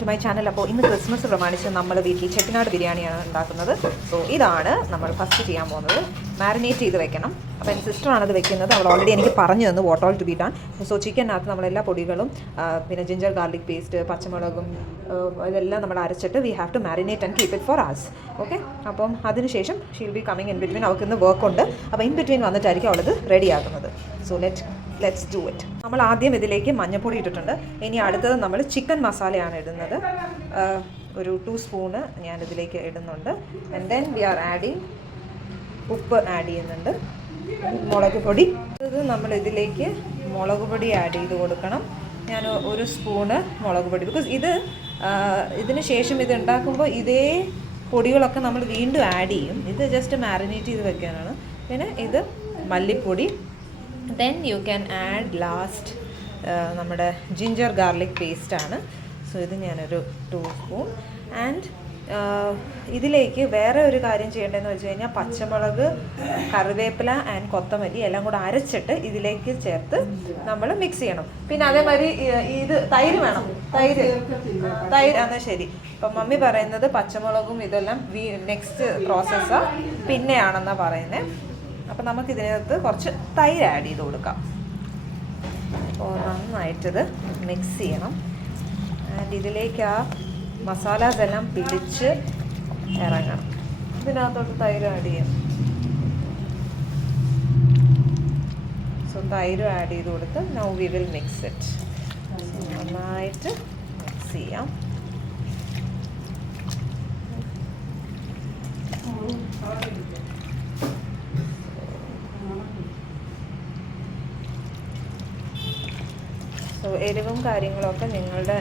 To my channel. അപ്പോൾ ഇന്ന് Christmas പ്രമാണിച്ച് നമ്മൾ വീട്ടിൽ ചെട്ടിനാട് ബിരിയാണിയാണ് ഉണ്ടാക്കുന്നത്. സോ ഇതാണ് നമ്മൾ ഫസ്റ്റ് ചെയ്യാൻ പോകുന്നത്. മാരിനേറ്റ് ചെയ്ത് വെക്കണം. അപ്പോൾ എൻ്റെ സിസ്റ്ററാണത് വെക്കുന്നത്. അവൾ ഓൾറെഡി എനിക്ക് പറഞ്ഞു തന്നു what all to be done. So ചിക്കനകത്ത് നമ്മളെല്ലാ പൊടികളും പിന്നെ ജിഞ്ചർ ഗാർലിക് പേസ്റ്റ്, പച്ചമുളകും ഇതെല്ലാം നമ്മൾ അരച്ചിട്ട് we have to marinate and keep it for hours. Okay, അപ്പം അതിനുശേഷം she'll be coming in between. അവൾക്ക് ഇന്ന് വർക്ക് ഉണ്ട്. അപ്പോൾ ഇൻ ബിറ്റ്വീൻ വന്നിട്ടായിരിക്കും അവളത് റെഡിയാക്കുന്നത്. So let's do it. നമ്മൾ ആദ്യം ഇതിലേക്ക് മഞ്ഞൾപ്പൊടി ഇട്ടിട്ടുണ്ട്. ഇനി അടുത്തത് നമ്മൾ ചിക്കൻ മസാലയാണ് ഇടുന്നത്. ഒരു 2 സ്പൂണ് ഞാനിതിലേക്ക് ഇടുന്നുണ്ട്. And then we are adding ഉപ്പ് ആഡ് ചെയ്യുന്നുണ്ട്, മുളക് പൊടി. ഇത് നമ്മൾ ഇതിലേക്ക് മുളക് പൊടി ആഡ് ചെയ്ത് കൊടുക്കണം. ഞാൻ 1 സ്പൂണ് മുളക് പൊടി, ബിക്കോസ് ഇതിന് ശേഷം ഇത് ഉണ്ടാക്കുമ്പോൾ ഇതേ പൊടികളൊക്കെ നമ്മൾ വീണ്ടും ആഡ് ചെയ്യും. ഇത് ജസ്റ്റ് മാരിനേറ്റ് ചെയ്ത് വെക്കാനാണ്. പിന്നെ ഇത് മല്ലിപ്പൊടി. Then you can add last നമ്മുടെ ജിഞ്ചർ ഗാർലിക് പേസ്റ്റാണ്. സോ ഇത് ഞാനൊരു 2 സ്പൂൺ. ആൻഡ് ഇതിലേക്ക് വേറെ ഒരു കാര്യം ചെയ്യേണ്ടതെന്ന് വെച്ച് കഴിഞ്ഞാൽ പച്ചമുളക്, കറിവേപ്പില ആൻഡ് കൊത്തമല്ലി എല്ലാം കൂടെ അരച്ചിട്ട് ഇതിലേക്ക് ചേർത്ത് നമ്മൾ മിക്സ് ചെയ്യണം. പിന്നെ അതേമാതിരി ഇത് തൈര് വേണം. തൈര് എന്നാൽ ശരി. ഇപ്പം മമ്മി പറയുന്നത് പച്ചമുളകും ഇതെല്ലാം നെക്സ്റ്റ് പ്രോസസ്സാണ്, പിന്നെയാണെന്നാണ് പറയുന്നത്. അപ്പം നമുക്കിതിനകത്ത് കുറച്ച് തൈര് ആഡ് ചെയ്ത് കൊടുക്കാം. അപ്പോൾ നന്നായിട്ടിത് മിക്സ് ചെയ്യണം. ആൻഡ് ഇതിലേക്ക് ആ മസാലാസ് എല്ലാം പിടിച്ച് ഇറങ്ങണം. ഇതിനകത്തോട്ട് തൈര് ആഡ് ചെയ്യാം. സോ തൈര് ആഡ് ചെയ്ത് കൊടുത്ത് now we will mix it. നന്നായിട്ട് മിക്സ് ചെയ്യാം. സോ എരിവും കാര്യങ്ങളൊക്കെ നിങ്ങളുടെ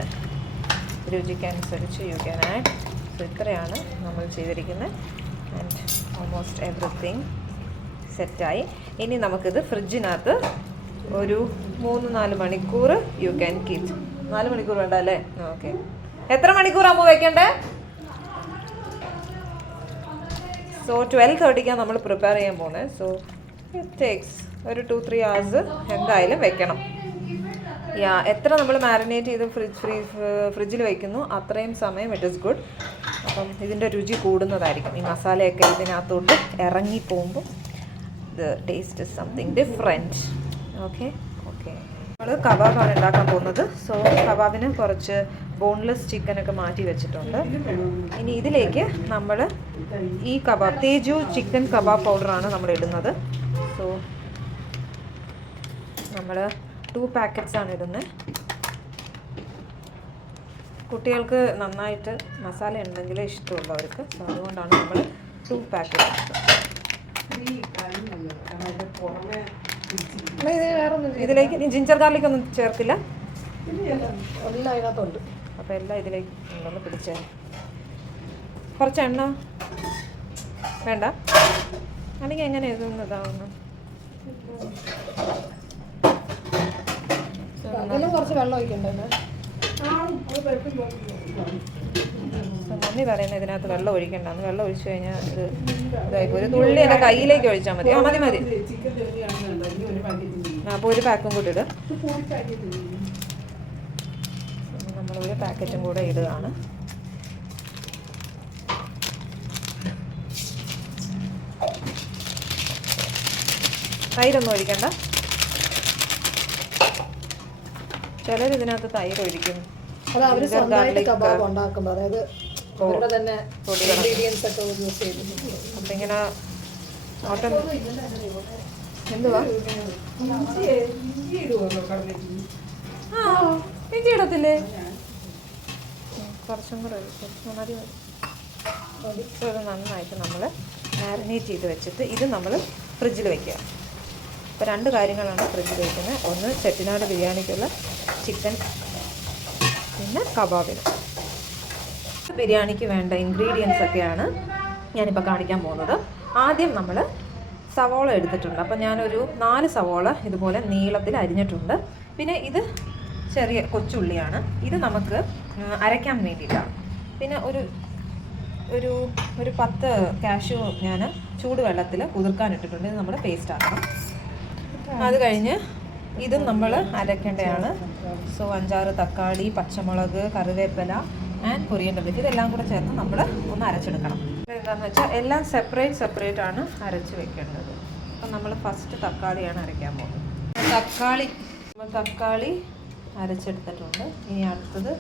രുചിക്കനുസരിച്ച് യു ക്യാൻ ആഡ്. സോ ഇത്രയാണ് നമ്മൾ ചെയ്തിരിക്കുന്നത്. ആൻഡ് ഓൾമോസ്റ്റ് എവറിത്തിങ് സെറ്റായി. ഇനി നമുക്കിത് ഫ്രിഡ്ജിനകത്ത് ഒരു 3-4 മണിക്കൂർ യു ക്യാൻ കീപ്. 4 മണിക്കൂർ വേണ്ട അല്ലേ? ഓക്കെ. എത്ര മണിക്കൂറാകുമ്പോൾ വെക്കണ്ടേ? സോ 12:30 നമ്മൾ പ്രിപ്പയർ ചെയ്യാൻ പോകുന്നത്. സോ ഇറ്റ് ടേക്സ് ഒരു 2-3 hours എന്തായാലും വെക്കണം. എത്ര നമ്മൾ മാരിനേറ്റ് ചെയ്ത് ഫ്രിഡ്ജിൽ വയ്ക്കുന്നു അത്രയും സമയം ഇറ്റ് ഈസ് ഗുഡ്. അപ്പം ഇതിൻ്റെ രുചി കൂടുന്നതായിരിക്കും. ഈ മസാലയൊക്കെ ഇതിനകത്തോട്ട് ഇറങ്ങിപ്പോകുമ്പോൾ the taste is something different. Okay. നമ്മൾ കബാബാണ് ഉണ്ടാക്കാൻ പോകുന്നത്. സോ കബാബിന് കുറച്ച് ബോൺലെസ് ചിക്കനൊക്കെ മാറ്റി വെച്ചിട്ടുണ്ട്. ഇനി ഇതിലേക്ക് നമ്മൾ ഈ കബാബ് തേജു ചിക്കൻ കബാബ് പൗഡറാണ് നമ്മൾ ഇടുന്നത്. സോ നമ്മൾ 2 പാക്കറ്റ്സാണ് ഇടുന്നത്. കുട്ടികൾക്ക് നന്നായിട്ട് മസാല ഉണ്ടെങ്കിലേ ഇഷ്ടമുള്ളൂ അവർക്ക്. സോ അതുകൊണ്ടാണ് നമ്മൾ 2 പാക്കറ്റ്. ഇതിലേക്ക് ജിഞ്ചർ ഗാർലിക് ഒന്നും ചേർക്കില്ല. എല്ലാം അതിനകത്തുണ്ട്. അപ്പോൾ എല്ലാം ഇതിലേക്ക് ഒന്ന് പിടിച്ചേ. കുറച്ച് എണ്ണ വേണ്ട, അല്ലെങ്കിൽ എങ്ങനെ ഇതാവുന്നു. കുറച്ച് വെള്ളം ഒഴിക്കണ്ടേ? മമ്മി പറയുന്നത് ഇതിനകത്ത് വെള്ളം ഒഴിക്കണ്ടെന്ന്. വെള്ളം ഒഴിച്ചു കഴിഞ്ഞാൽ ഇത് ഇതായിപ്പോൾ ഒരു തുള്ളി എൻ്റെ കയ്യിലേക്ക് ഒഴിച്ചാൽ മതി. മതി. അപ്പോൾ ഒരു പാക്കും കൂടി ഇടുക. നമ്മളൊരു പാക്കറ്റും കൂടെ ഇടുകയാണ്. തൈരൊന്നും ഒഴിക്കണ്ട. ചിലർ ഇതിനകത്ത് തൈര് ഒഴിക്കും. കബാബ് ഉണ്ടാക്കുമ്പോൾ അതായത് തന്നെ ഇൻഗ്രീഡിയൻസ് ഒക്കെ യൂസ് ചെയ്തിട്ടുണ്ട്. അപ്പം ഇങ്ങനെ എന്തുവാ ഇഞ്ചി ഇടത്തില്ലേ? കുറച്ചും കൂടെ മതി. ഇത് നന്നായിട്ട് നമ്മൾ മാരിനേറ്റ് ചെയ്ത് വെച്ചിട്ട് ഇത് നമ്മൾ ഫ്രിഡ്ജിൽ വയ്ക്കുക. ഇപ്പോൾ 2 കാര്യങ്ങളാണ് ഫ്രിഡ്ജിൽ വയ്ക്കുന്നത്. ഒന്ന് ചെട്ടിനാട് ബിരിയാണിക്കുള്ള ചിക്കൻ, പിന്നെ കബാബിന്. ബിരിയാണിക്ക് വേണ്ട ഇൻഗ്രീഡിയൻസ് ഒക്കെയാണ് ഞാനിപ്പോൾ കാണിക്കാൻ പോകുന്നത്. ആദ്യം നമ്മൾ സവോള എടുത്തിട്ടുണ്ട്. അപ്പോൾ ഞാനൊരു 4 സവോള ഇതുപോലെ നീളത്തിൽ അരിഞ്ഞിട്ടുണ്ട്. പിന്നെ ഇത് ചെറിയ കൊച്ചുള്ളിയാണ്. ഇത് നമുക്ക് അരയ്ക്കാൻ വേണ്ടിയിട്ടാണ്. പിന്നെ ഒരു 10 കാഷ്യൂ ഞാൻ ചൂടുവെള്ളത്തിൽ കുതിർക്കാനിട്ടിട്ടുണ്ട്. ഇത് നമ്മൾ പേസ്റ്റ് ആക്കണം. അത് കഴിഞ്ഞ് ഇതും നമ്മൾ അരക്കേണ്ടതാണ്. സോ 5-6 തക്കാളി, പച്ചമുളക്, കറിവേപ്പില, ആൻഡ് കൊറിയൻഡർ ലീഫ് ഇതെല്ലാം കൂടെ ചേർത്ത് നമ്മൾ ഒന്ന് അരച്ചെടുക്കണം. എന്താണെന്ന് വെച്ചാൽ എല്ലാം സെപ്പറേറ്റ് ആണ് അരച്ച് വെക്കേണ്ടത്. അപ്പം നമ്മൾ ഫസ്റ്റ് തക്കാളിയാണ് അരയ്ക്കാൻ പോകുന്നത്. തക്കാളി അരച്ചെടുത്തിട്ടുണ്ട്. ഇനി അടുത്തത്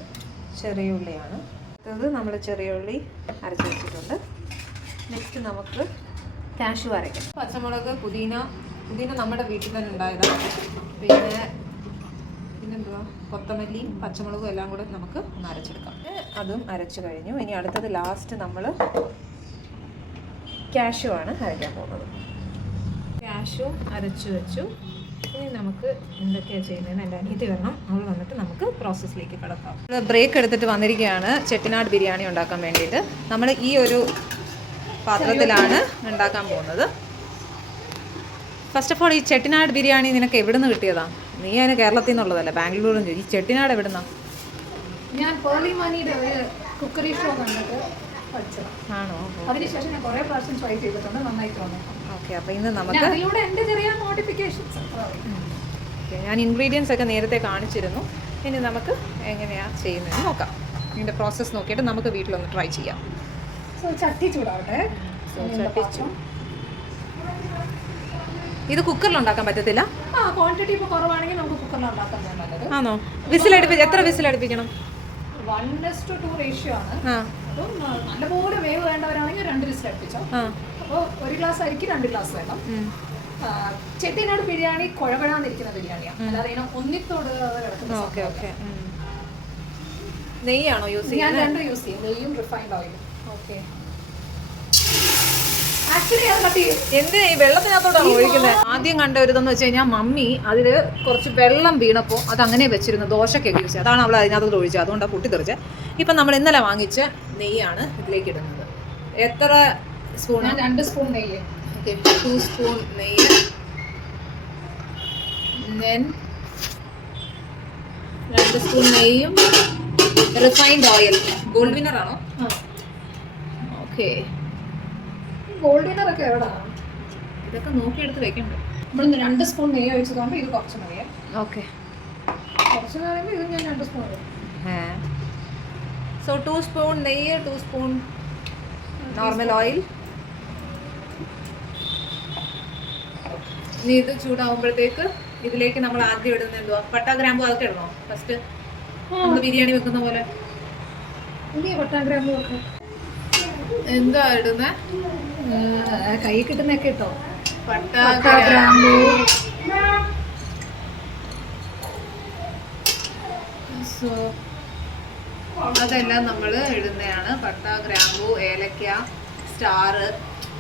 ചെറിയ ഉള്ളിയാണ്. അടുത്തത് നമ്മൾ ചെറിയ ഉള്ളി അരച്ച് വെച്ചിട്ടുണ്ട്. നെക്സ്റ്റ് നമുക്ക് കാഷ്യൂ അരയ്ക്കാം. പച്ചമുളക്, പുതിന നമ്മുടെ വീട്ടിൽ തന്നെ ഉണ്ടായതാണ്. പിന്നെന്തുവാ, കൊത്തമല്ലിയും പച്ചമുളകും എല്ലാം കൂടെ നമുക്ക് ഒന്ന് അരച്ചെടുക്കാം. അതും അരച്ചു കഴിഞ്ഞു. ഇനി അടുത്തത് ലാസ്റ്റ് നമ്മൾ കാഷ്യൂ ആണ് അരയ്ക്കാൻ പോകുന്നത്. കാഷ്യൂ അരച്ചു വെച്ചു. ഇനി നമുക്ക് എന്തൊക്കെയാണ് ചെയ്യുന്നതെന്ന് എൻ്റെ അനിയത്തി വരണം. അവൾ വന്നിട്ട് നമുക്ക് പ്രോസസ്സിലേക്ക് കിടക്കാം. ബ്രേക്ക് എടുത്തിട്ട് വന്നിരിക്കുകയാണ് ചെട്ടിനാട് ബിരിയാണി ഉണ്ടാക്കാൻ വേണ്ടിയിട്ട്. നമ്മൾ ഈ ഒരു പാത്രത്തിലാണ് ഉണ്ടാക്കാൻ പോകുന്നത്. ഫസ്റ്റ് ഓഫ് ഓൾ, ഈ ചെട്ടിനാട് ബിരിയാണി നിനക്ക് എവിടെ നിന്ന് കിട്ടിയതാണ്? നീ അതിന് കേരളത്തിൽ നിന്നുള്ളതല്ല, ബാംഗ്ലൂരിൽ നിന്ന്. ഈ ചെട്ടിനാട് എവിടുന്നാ? ഞാൻ പേർലിമാനിയുടെ ഒരു കുക്കറി ഷോ കണ്ടിട്ട് പഠിച്ചത്. ആണോ? അതിനുശേഷം ഞാൻ കുറേ പ്രാവശ്യം ട്രൈ ചെയ്തിട്ടുണ്ട്, നന്നായിട്ട് വന്നു. ഓക്കെ, അപ്പോൾ ഇന്ന് നമുക്ക് അതിലൂടെ എൻ്റെ ചെറിയ നോട്ടിഫിക്കേഷൻസ്. ഞാൻ ഇൻഗ്രീഡിയൻസ് ഒക്കെ നേരത്തെ കാണിച്ചിരുന്നു. ഇനി നമുക്ക് എങ്ങനെയാണ് ചെയ്യുന്നതെന്ന് നോക്കാം. ഇതിൻ്റെ പ്രോസസ്സ് നോക്കിയിട്ട് നമുക്ക് വീട്ടിലൊന്ന് ട്രൈ ചെയ്യാം. സോ ചട്ടി ചൂടാവട്ടെ. ഇത് കുക്കറിൽ ഉണ്ടാക്കാൻ പറ്റത്തില്ല? ക്വാണ്ടിറ്റി ഇപ്പോൾ കുറവാണെങ്കിൽ നമുക്ക് കുക്കറിൽ ഉണ്ടാക്കാൻ നല്ലത്. ആണോ? എത്ര വിസിലടുപ്പിക്കണം? 1:2 റേഷ്യോ ആണ്. അപ്പം നല്ലപോലെ വേവ് വേണ്ടവരാണെങ്കിൽ 2 വിസിൽ അടുപ്പിച്ചോ. അപ്പോൾ 1 ഗ്ലാസ് അരിക്ക് 2 ഗ്ലാസ് വെള്ളം. ചെട്ടിനാട് ബിരിയാണി കുഴകുഴാന്നിരിക്കുന്ന ബിരിയാണിയാണ്, അല്ലാതെ ഇങ്ങനെ ഒന്നിത്തോട് കിടക്കുന്ന. Okay okay. നെയ്യാണോ യൂസ് ചെയ്യുന്നത്? ഞാൻ രണ്ടും യൂസ് ചെയ്യും, നെയ്യും റിഫൈൻഡ് ഓയിലും. ഓക്കെ. എന്തിനാ ഈ വെള്ളത്തിനകത്തോട്ടാണ് ഒഴിക്കുന്നത്? ആദ്യം കണ്ട ഒരു ഇതെന്ന് വെച്ച് കഴിഞ്ഞാൽ മമ്മി അതിൽ കുറച്ച് വെള്ളം വീണപ്പോൾ അത് അങ്ങനെ വെച്ചിരുന്നു. ദോശക്കൊക്കെ യൂസ് ചെയ്യും. അതാണ് അവൾ അതിനകത്തോട്ട് ഒഴിച്ചത്. അതുകൊണ്ടാണ് പൊട്ടിത്തെറിച്ചത്. ഇപ്പം നമ്മൾ ഇന്നലെ വാങ്ങിച്ച നെയ്യാണ് ഇതിലേക്ക് ഇടുന്നത്. എത്ര സ്പൂൺ? 2 സ്പൂൺ നെയ്യ്. ഓക്കെ, 2 സ്പൂൺ നെയ്യ്. ദെൻ 2 സ്പൂൺ നെയ്യും റിഫൈൻഡ് ഓയിൽ. ഗോൾഡ് വിന്നർ ആണോ? ഓക്കെ. ഗോൾഡ് വിന്നർ ഒക്കെ എവിടാ? ഇതൊക്കെ നോക്കിയെടുത്ത് വെക്കണ്ടേ? നമ്മൾ 2 സ്പൂൺ നെയ്യ് ഒഴിച്ചതുകൊണ്ട് ഇത് കുറച്ച് മതിയേ. ഓക്കെ, കുറച്ച് പറയുമ്പോൾ ഇത് ഞാൻ 2 സ്പൂൺ ഇടും. സോ 2 സ്പൂൺ നെയ്യ്, 2 സ്പൂൺ നോർമൽ ഓയിൽ. ഇനി ഇത് ചൂടാവുമ്പോഴത്തേക്ക് ഇതിലേക്ക് നമ്മൾ ആദ്യം ഇടുന്നത് എന്തുവാ? പട്ട, ഗ്രാമ്പു അതൊക്കെ ഇടണോ ഫസ്റ്റ്? നമ്മൾ ബിരിയാണി വെക്കുന്ന പോലെ. പട്ട, ഗ്രാമ്പു ഒക്കെ എന്താ ഇടുന്നത്? കൈ കിട്ടുന്നൊക്കെ ഇട്ടോ. പട്ട, ഗ്രാമ്പു. സോ അതെല്ലാം നമ്മൾ ഇടുന്നതാണ്. പട്ട, ഗ്രാമ്പു, ഏലക്ക, സ്റ്റാർ,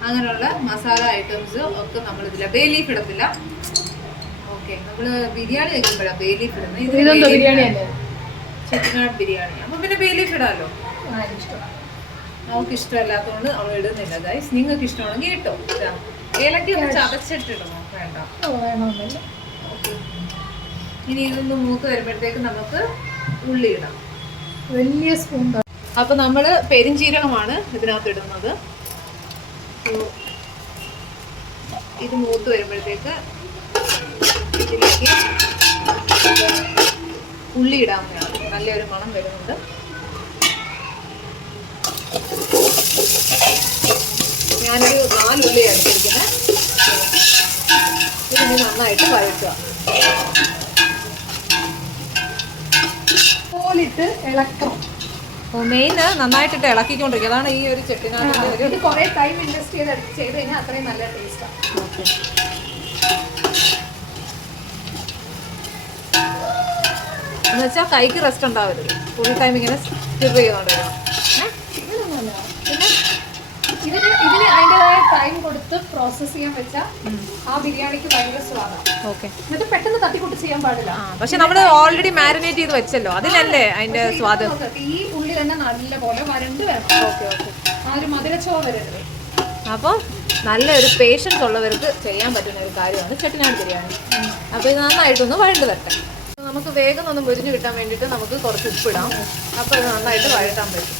അങ്ങനെയുള്ള മസാല ഐറ്റംസ് ഒക്കെ നമ്മൾ ഇതില്ല. ബേ ലീഫ് ഇടത്തില്ല. ഓക്കെ, നമ്മൾ ബിരിയാണി വെക്കുമ്പോഴാണ് ബേ ലീഫ് ഇടുന്നത്. ഇത് ബിരിയാണിയല്ലേ? ചെട്ടിനാട് ബിരിയാണി. അപ്പം പിന്നെ ബേ ലീഫ് ഇടാമല്ലോ. നമുക്ക് ഇഷ്ടമല്ലാത്തതുകൊണ്ട് അവൾ ഇടുന്നില്ല. ഗൈസ്, നിങ്ങൾക്ക് ഇഷ്ടമാണെങ്കിൽ ഇട്ടോ. ഏലക്ക ഒന്ന് ചതച്ചിട്ടിടണോ? വേണ്ട. ഓക്കെ. ഇനി ഇതൊന്ന് മൂത്ത് വരുമ്പോഴത്തേക്ക് നമുക്ക് ഉള്ളി ഇടാം. വലിയ സ്പൂൺ. അപ്പോൾ നമ്മൾ പെരിഞ്ചീരകമാണ് ഇതിനകത്ത് ഇടുന്നത്. ഇത് മൂത്ത് വരുമ്പോഴത്തേക്ക് ഇതിലേക്ക് ഉള്ളി ഇടാവുന്നതാണ്. നല്ലൊരു മണം വരുന്നുണ്ട്. ഞാനൊരു 4 ഉള്ളിയാണ് എടുത്തിരിക്കുന്നത്. ഇതിന് നന്നായിട്ട് വഴറ്റുക. പോലിട്ട് ഇളക്കണം. മെയിൻ നന്നായിട്ടിട്ട് ഇളക്കിക്കൊണ്ടിരിക്കുക. അതാണ് ഈ ഒരു ചെട്ടിനാട്. ഇത് കുറേ ടൈം ഇൻവെസ്റ്റ് ചെയ്ത് കഴിഞ്ഞാൽ അത്രയും നല്ല ടേസ്റ്റാണ്. ഓക്കെ. എന്ന് വെച്ചാൽ കൈക്ക് റെസ്റ്റ് ഉണ്ടാവരുത്. ഫുൾ ടൈം ഇങ്ങനെ സ്റ്റിർ ചെയ്തോണ്ടിരിക്കണം. ഇതിന് അതിൻ്റെതായ ടൈം കൊടുത്ത് പ്രോസസ് ചെയ്യാൻ വെച്ചാൽ ആ ബിരിയാണിക്ക് ഭയങ്കര സ്വാദാണ്. ഓക്കെ. എന്നിട്ട് പെട്ടെന്ന് തട്ടിക്കൂട്ട് ചെയ്യാൻ പാടില്ല. പക്ഷെ നമ്മൾ ഓൾറെഡി മാരിനേറ്റ് ചെയ്ത് വെച്ചല്ലോ, അതിലല്ലേ അതിന്റെ സ്വാദ്. ഈ ഉള്ളി തന്നെ നല്ല പോലെ വരണ്ട് വേണം. Okay okay. ആ ഒരു മധുരച്ചോവ വരരുത്. അപ്പോൾ നല്ലൊരു പേഷ്യൻസ് ഉള്ളവർക്ക് ചെയ്യാൻ പറ്റുന്ന ഒരു കാര്യമാണ് ചെട്ടിനാട് ബിരിയാണി. അപ്പോൾ ഇത് നന്നായിട്ടൊന്ന് വഴണ്ട് വരട്ടെ. നമുക്ക് വേഗം ഒന്ന് മുരിഞ്ഞ് കിട്ടാൻ വേണ്ടിയിട്ട് നമുക്ക് കുറച്ച് ഉപ്പിടാം. അപ്പോൾ ഇത് നന്നായിട്ട് വഴട്ടാൻ പറ്റും.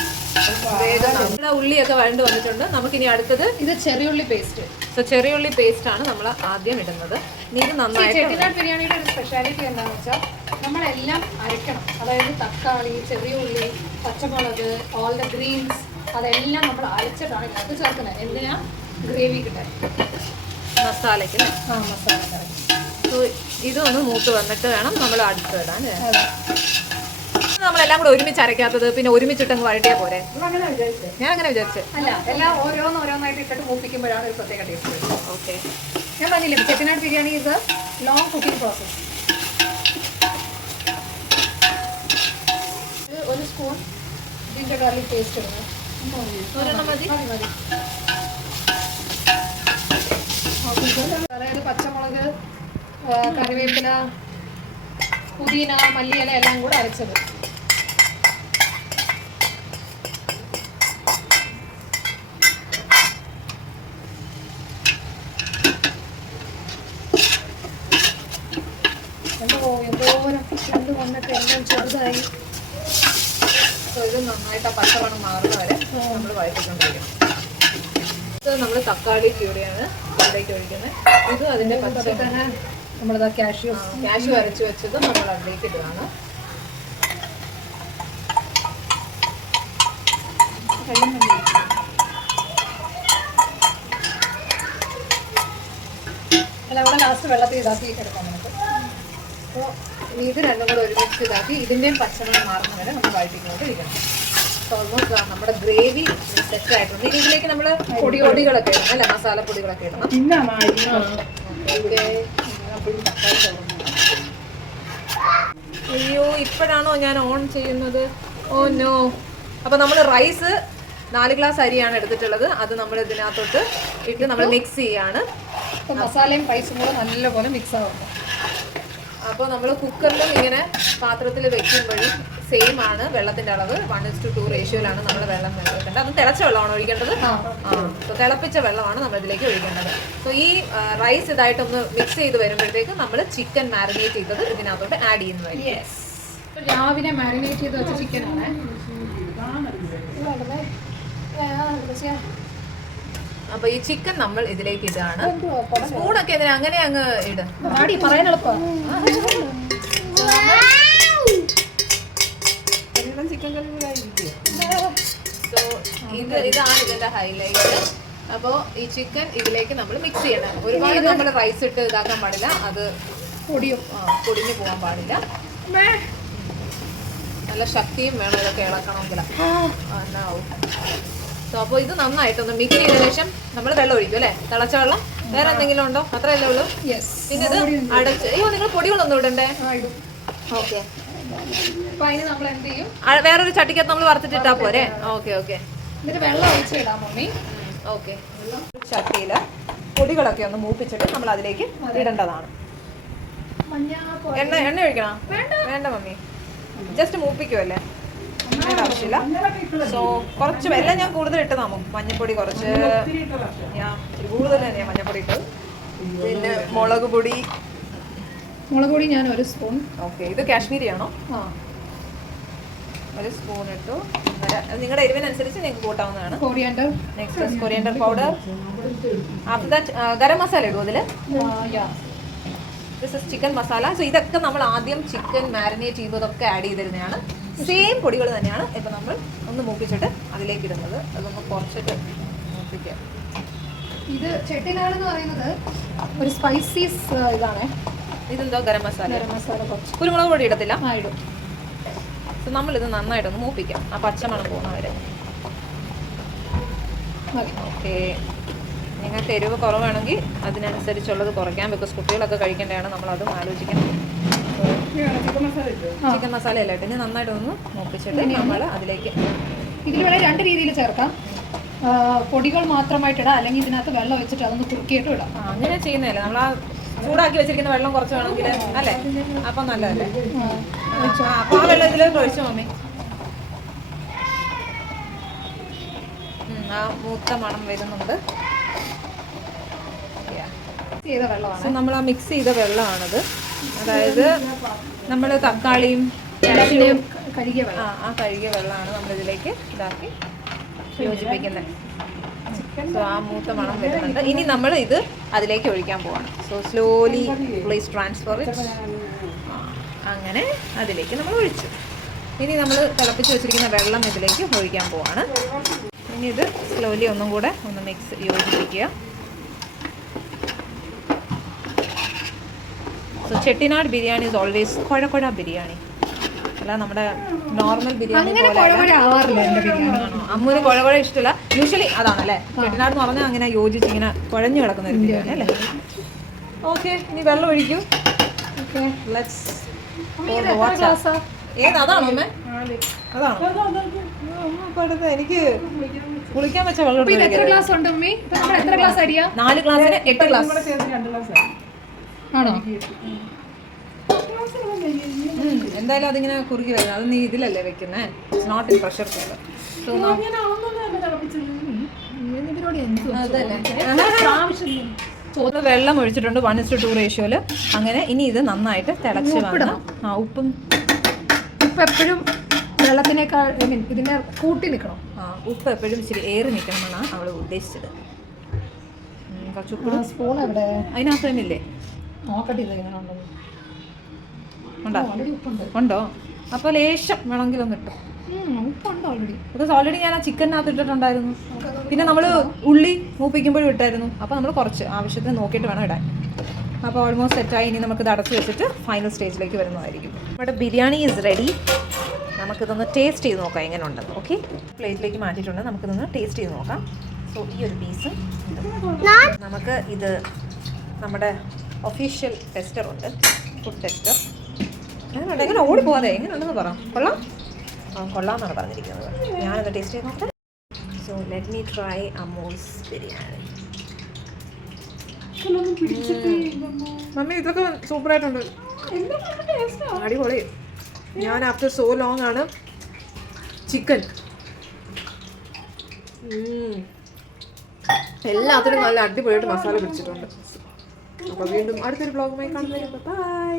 ഉള്ളിയൊക്കെ വഴണ്ട് വന്നിട്ടുണ്ട്. നമുക്കിനി അടുത്തത് ഇത് ചെറിയുള്ളി പേസ്റ്റ്. സോ ചെറിയുള്ളി പേസ്റ്റ് ആണ് നമ്മൾ ആദ്യം ഇടുന്നത്. ഇനി ഇത് നന്നായിട്ട് ചെട്ടിനാട് ബിരിയാണിയുടെ ഒരു സ്പെഷ്യാലിറ്റി എന്താണെന്ന് വെച്ചാൽ നമ്മളെല്ലാം അരയ്ക്കണം. അതായത് തക്കാളി, ചെറിയ ഉള്ളി, പച്ചമുളക്, ഓൾ ദ ഗ്രീൻസ് അതെല്ലാം നമ്മൾ അരച്ചിട്ടാണ് ഇതിനകത്ത് ചേർക്കുന്നത്. എന്തിനാ? ഗ്രേവി കിട്ടാൻ, മസാലയ്ക്ക്. മസാല കറി. സോ ഇതൊന്ന് മൂത്ത് വന്നിട്ട് വേണം നമ്മൾ അടുത്ത് ഇടാൻ. നമ്മളെല്ലാം കൂടെ ഒരുമിച്ച് അരയ്ക്കാത്തത് പിന്നെ ഒരുമിച്ചിട്ടങ്ങ് വഴറ്റിയാൽ പോരെ? ഞാൻ അങ്ങനെ വിചാരിച്ചു. അല്ല, എല്ലാം ഓരോന്നായിട്ട് ഇട്ടിട്ട് മൂപ്പിക്കുമ്പോഴാണ് ഒരു പ്രത്യേക ടേസ്റ്റ്. ഓക്കെ, ഞാൻ പറഞ്ഞില്ലേ Chettinad biryani is A long cooking process. ഒരു സ്പൂൺ ജിഞ്ചർ ഗാർലിക് പേസ്റ്റ് ഇടുന്നു. അതായത് പച്ചമുളക്, കറിവേപ്പില, പുതിന, മല്ലിയില എല്ലാം കൂടെ അരച്ചത്. എന്തോരം രണ്ട് വന്നിട്ട് എല്ലാം ചെറുതായി. ഇത് നന്നായിട്ട് ആ പച്ചമണം മാറുന്ന വരെ നമ്മൾ വഴറ്റിക്കൊണ്ടിരിക്കണം. ഇത് നമ്മൾ തക്കാളി പ്യൂരിയാണ് ഇതിലേക്ക് ഒഴിക്കുന്നത്. ഇതും അതിൻ്റെ പച്ച തന്നെ നമ്മളിതാ കാഷ്യൂ അരച്ച് വെച്ചത് നമ്മൾ അതിലേക്ക് ഇടുകയാണ്. എല്ലാം കൂടെ ലാസ്റ്റ് വെള്ളത്തിൽ ഇതാക്കി എടുക്കാം നമുക്ക്. അപ്പോൾ ഇത് രണ്ടും കൂടെ ഒരുമിച്ച് ഇതാക്കി ഇതിൻ്റെയും പച്ചമണം മാറുന്ന വരെ നമ്മൾ വഴറ്റിക്കൊണ്ടിരിക്കണം. ഓൾമോസ്റ്റ് നമ്മുടെ ഗ്രേവി സെറ്റ് ആയിട്ടുണ്ട്. ഇനി ഇതിലേക്ക് നമ്മൾ പൊടികളൊക്കെ ഇടണം, അല്ല മസാലപ്പൊടികളൊക്കെ ഇടണം. അയ്യോ, ഇപ്പോഴാണോ ഞാൻ ഓൺ ചെയ്യുന്നത്? Oh no. അപ്പോൾ നമ്മൾ റൈസ് 4 ഗ്ലാസ് അരിയാണ് എടുത്തിട്ടുള്ളത്. അത് നമ്മൾ ഇതിനകത്തോട്ട് ഇട്ട് നമ്മൾ മിക്സ് ചെയ്യാണ്. മസാലയും റൈസും കൂടെ നല്ലപോലെ മിക്സ് ആവുന്നു. അപ്പോൾ നമ്മൾ കുക്കറിലും ഇങ്ങനെ പാത്രത്തിൽ വെക്കുമ്പോഴും സെയിം ആണ് വെള്ളത്തിൻ്റെ അളവ്. 1:2 റേഷ്യോയിലാണ് നമ്മൾ വെള്ളം വെക്കേണ്ടത്. അത് തിളച്ച വെള്ളമാണ് ഒഴിക്കേണ്ടത്. അപ്പോൾ തിളപ്പിച്ച വെള്ളമാണ് നമ്മൾ ഇതിലേക്ക് ഒഴിക്കേണ്ടത്. സോ ഈ റൈസ് ഇതായിട്ടൊന്ന് മിക്സ് ചെയ്ത് വരുമ്പോഴത്തേക്ക് നമ്മൾ ചിക്കൻ മാരിനേറ്റ് ചെയ്തത് ഇതിനകത്തോട്ട് ആഡ് ചെയ്യുന്നതായിരിക്കും. രാവിലെ മാരിനേറ്റ് ചെയ്ത് വെച്ച ചിക്കനാണ്. അപ്പൊ ഈ ചിക്കൻ നമ്മൾ ഇതിലേക്ക് ഇടാണ്. സ്പൂണൊക്കെ ഇതിന് അങ്ങനെ അങ്ങ് ഇടും. പറയാൻ എളുപ്പം. സോ ഇതാണ് ഇതിന്റെ ഹൈലൈറ്റ്. അപ്പോൾ ഈ ചിക്കൻ ഇതിലേക്ക് നമ്മൾ മിക്സ് ചെയ്യണം. ഒരുപാട് നമ്മൾ റൈസ് ഇട്ട് ഇതാക്കാൻ പാടില്ല. അത് പൊടിഞ്ഞു പോകാൻ പാടില്ല. നല്ല ശക്തിയും വേണം ഇതൊക്കെ ഇളക്കണമെങ്കിൽ. സോ അപ്പോൾ ഇത് നന്നായിട്ടൊന്ന് മിക്സ് ചെയ്ത ശേഷം നമ്മൾ വെള്ളം ഒഴിക്കും അല്ലേ? തിളച്ച വെള്ളം. വേറെ എന്തെങ്കിലും ഉണ്ടോ? അത്രയല്ലേ ഉള്ളൂ. പിന്നെ ഇത് അടച്ച്. അയ്യോ, നിങ്ങൾ പൊടികളൊന്നും ഇടണ്ടേ? ഓക്കെ. നമ്മൾ എന്ത് ചെയ്യും? വേറൊരു ചട്ടിക്കകത്ത് നമ്മൾ വറുത്തിട്ടിട്ടാ പോരെ? Okay okay. എന്നിട്ട് വെള്ളം ഒഴിച്ചിടാം മമ്മി. ഓക്കെ. ചട്ടിയിൽ പൊടികളൊക്കെ ഒന്ന് മൂപ്പിച്ചിട്ട് നമ്മൾ അതിലേക്ക് ഇടേണ്ടതാണ്. എണ്ണ ഒഴിക്കണം? വേണ്ട മമ്മി, ജസ്റ്റ് മൂപ്പിക്കുമല്ലേ, ആവശ്യമില്ല. സോ കുറച്ച് എല്ലാം ഞാൻ കൂടുതൽ ഇട്ടതാമോ. മഞ്ഞൾപ്പൊടി കുറച്ച്, ഞാൻ കൂടുതൽ തന്നെയാണ് മഞ്ഞൾപ്പൊടി ഇട്ടത്. പിന്നെ മുളക് പൊടി ഞാൻ 1 സ്പൂൺ. ഓക്കെ. ഇത് കാശ്മീരി ആണോ? 1 സ്പൂൺ ഇട്ടു. നിങ്ങളുടെ എരിവിനനുസരിച്ച് നിങ്ങൾക്ക് കൂട്ടാവുന്നതാണ്. Next coriander powder. After that garam masala ഇടും അതിൽ. This is chicken masala. So ഇതൊക്കെ നമ്മൾ ആദ്യം ചിക്കൻ മാരിനേറ്റ് ചെയ്തതൊക്കെ ആഡ് ചെയ്തിരുന്നതാണ്. സെയിം പൊടികൾ തന്നെയാണ് ഇപ്പം നമ്മൾ ഒന്ന് മൂപ്പിച്ചിട്ട് അതിലേക്ക് ഇടുന്നത്. അതൊന്ന് കുറച്ചിട്ട് മൂപ്പിക്കാം. ഇത് ചെട്ടിനാട് എന്ന് പറയുന്നത് ഒരു സ്പൈസീസ് ഇതാണ്. ഇതെന്തോ ഗരം മസാല. കുറച്ച് കുരുമുളക് പൊടി ഇടത്തില്ല. ഇടും. സോ നമ്മളിത് നന്നായിട്ടൊന്ന് മൂപ്പിക്കാം, ആ പച്ചമണം പോകുന്നവരെ. ഓക്കെ. നിങ്ങൾക്ക് എരിവ് കുറവാണെങ്കിൽ അതിനനുസരിച്ചുള്ളത് കുറയ്ക്കാം. ബിക്കോസ് കുട്ടികളൊക്കെ കഴിക്കേണ്ടതാണ്, നമ്മളതും ആലോചിക്കണം. ചിക്കൻ മസാല അല്ല ഇട്ട് ഇനി നന്നായിട്ടൊന്ന് മൂപ്പിച്ചിട്ട് നമ്മൾ അതിലേക്ക് ഇതിൽ വേണേൽ 2 രീതിയിൽ ചേർക്കാം. പൊടികൾ മാത്രമായിട്ടിടാം, അല്ലെങ്കിൽ ഇതിനകത്ത് വെള്ളം വെച്ചിട്ട് അതൊന്ന് കുറുക്കിയിട്ട് ഇടാം. അങ്ങനെ ചെയ്യുന്നതല്ലേ, നമ്മൾ ആ ചൂടാക്കി വെച്ചിരിക്കുന്ന വെള്ളം കുറച്ച് വേണമെങ്കിൽ അല്ലേ? അപ്പം നല്ലതല്ലേ? അപ്പോൾ ആ വെള്ളം ഇതിലേക്ക് ഒഴിച്ചു മമ്മി. ആ മൂത്ത മണം വരുന്നുണ്ട്. നമ്മൾ ആ മിക്സ് ചെയ്ത വെള്ളമാണത്. അതായത് നമ്മൾ തക്കാളിയും കഴുകിയ വെള്ളം. ആ കഴുകിയ വെള്ളമാണ് നമ്മളിതിലേക്ക് ഇതാക്കി യോജിപ്പിക്കുന്നത്. സോ ആ മൂത്ത മണം വരുന്നുണ്ട്. ഇനി നമ്മൾ ഇത് അതിലേക്ക് ഒഴിക്കാൻ പോവാണ്. So slowly please transfer it. അങ്ങനെ അതിലേക്ക് നമ്മൾ ഒഴിച്ചു. ഇനി നമ്മൾ തിളപ്പിച്ച് വെച്ചിരിക്കുന്ന വെള്ളം ഇതിലേക്ക് ഒഴിക്കാൻ പോവാണ്. ഇനി ഇത് സ്ലോലി ഒന്നും കൂടെ ഒന്ന് യോജിപ്പിക്കുക. So Chettinad biryani is always കുഴ ബിരിയാണി, അല്ല നമ്മുടെ നോർമൽ ബിരിയാണി പോലെ. അമ്മൂന് കുഴ ഇഷ്ടമില്ല. യൂഷ്വലി അതാണല്ലേ ചെട്ടിനാട് എന്ന് പറഞ്ഞാൽ അങ്ങനെ യോജിച്ച് ഇങ്ങനെ കുഴഞ്ഞു കിടക്കുന്ന ഒരു ബിരിയാണി അല്ലേ. ഓക്കെ, ഇനി വെള്ളം ഒഴിക്കൂ. അതാണോ അമ്മേ? അതാണോ? എനിക്ക് കുളിക്കാൻ വെച്ച വെള്ളം 4 ഗ്ലാസ്സിന് 8 ഗ്ലാസ് ആണോ? എന്തായാലും അതിങ്ങനെ കുറുകി വരുന്നത്. അത് നീ ഇതിലല്ലേ വെക്കുന്നേ, it's not in pressure cooker. വെള്ളം ഒഴിച്ചിട്ടുണ്ട് 1:2 റേഷ്യോയില്. അങ്ങനെ ഇനി ഇത് നന്നായിട്ട് തിളച്ച് വരണം. ഉപ്പും എപ്പോഴും വെള്ളത്തിനേക്കാൾ ഇതിനെ കൂട്ടി നിൽക്കണം. ഉപ്പ് എപ്പോഴും ഇച്ചിരി ഏറി നിൽക്കണമെന്നാണ് അവൾ ഉദ്ദേശിച്ചത്. സ്പൂൺ എവിടെ? അതിനകത്ത് തന്നെ ഇല്ലേ? നോക്കട്ടെ ഉണ്ടോ? അപ്പോൾ ലേശം വേണമെങ്കിലൊന്നും ഇട്ടു. ബിക്കോസ് ഓൾറെഡി ഞാൻ ആ ചിക്കനകത്ത് ഇട്ടിട്ടുണ്ടായിരുന്നു. പിന്നെ നമ്മൾ ഉള്ളി മൂപ്പിക്കുമ്പോഴും ഇട്ടായിരുന്നു. അപ്പോൾ നമ്മൾ കുറച്ച് ആവശ്യത്തിന് നോക്കിയിട്ട് വേണം ഇടാൻ. അപ്പോൾ ഓൾമോസ്റ്റ് സെറ്റായി. ഇനി നമുക്കിത് അടച്ച് വെച്ചിട്ട് ഫൈനൽ സ്റ്റേജിലേക്ക് വരുന്നതായിരിക്കും. നമ്മുടെ ബിരിയാണി ഈസ് റെഡി. നമുക്കിതൊന്ന് ടേസ്റ്റ് ചെയ്ത് നോക്കാം എങ്ങനെ ഉണ്ടെന്ന്. ഓക്കെ, പ്ലേറ്റിലേക്ക് മാറ്റിയിട്ടുണ്ട്. നമുക്കിതൊന്ന് ടേസ്റ്റ് ചെയ്ത് നോക്കാം. സോ ഈ ഒരു പീസ് നമുക്ക് ഇത് നമ്മുടെ ഒഫീഷ്യൽ ടെസ്റ്ററുണ്ട്, ഫുഡ് ടെസ്റ്റർ. എങ്ങനെയുണ്ട്? എങ്ങനെ ഓടിപ്പോകാതെ എങ്ങനെയുണ്ടെന്ന് പറ. കൊള്ളാം? കൊള്ളാമെന്നാണ് പറഞ്ഞിരിക്കുന്നത്. ഞാനത് ടേസ്റ്റ് ചെയ്ത് നോക്കാം. So let me try Amul's biryani. Mummy ഇതൊക്കെ സൂപ്പറായിട്ടുണ്ട്, അടിപൊളി. ഞാൻ ആഫ്റ്റർ സോ ലോങ് ആണ് ചിക്കൻ. എല്ലാത്തിനും നല്ല അടിപൊളിയായിട്ട് മസാല പിടിച്ചിട്ടുണ്ട്. അപ്പോൾ വീണ്ടും അടുത്തൊരു വ്ളോഗുമായി കാണുന്നവരെ ബൈ.